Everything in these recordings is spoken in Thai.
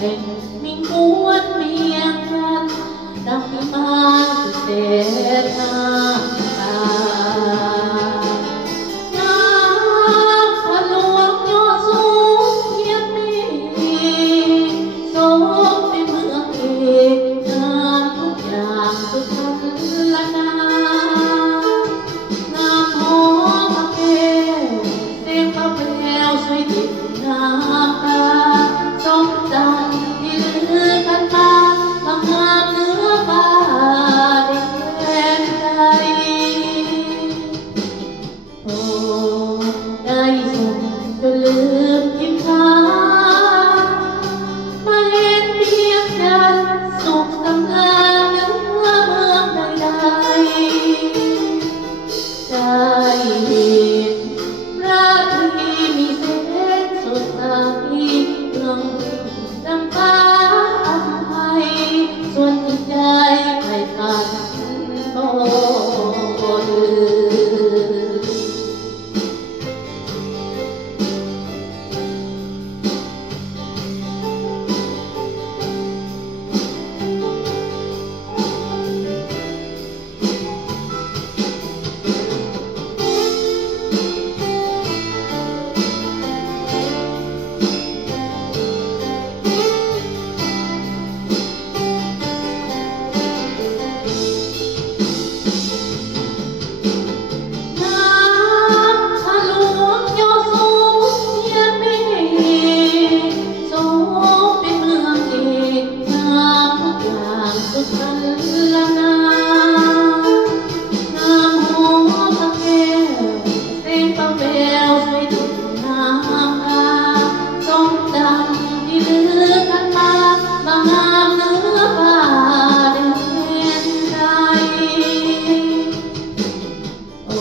เป็นมิ่งม้วนเมียงกันดังพิมานเสนาตาน้ำพะหลวงยอดสูงเพียงนี้สมเป็นเมืองเอกงามทุกอย่างสุดพันละนา งามหอมเกศเสียงพระแพรวช่วยติดน้ำตาสมดังที่ลือกันมาบางงามเนื้อฟ้าแดนใจโอ้ได้สุขจนลืมยิ้มทางมาเห็นเพียงดันสุขสำราญเนื้อเมืองใดๆ ได้เห็นพระที่มีแสงสดใสเมืองจำปาอภัยส่วนจิตใจไม่ขาดบ่ลืม น้ำพะหลวงยอดสูงเพียงนี้สมเป็นเมืองเอกงามทุกอย่างสุดพันละนางามหอมพระแก้วเสียงพระแววช่วยดุจน้ำตาสมดังที่ลือกันมาบางงามเนื้อฟ้าแดนใจ โอ้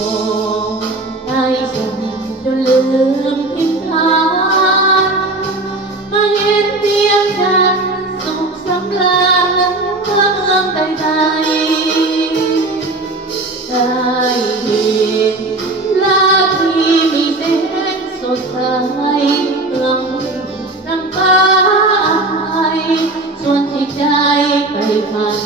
ได้ส่งจนลืมทิศทางมาเห็นเพียงกันสุขสำราญและเมืองใดๆได้เห็นลาที่มีแสงสดใสเมืองนำฟ้าไทยส่วนที่ใจไปพัน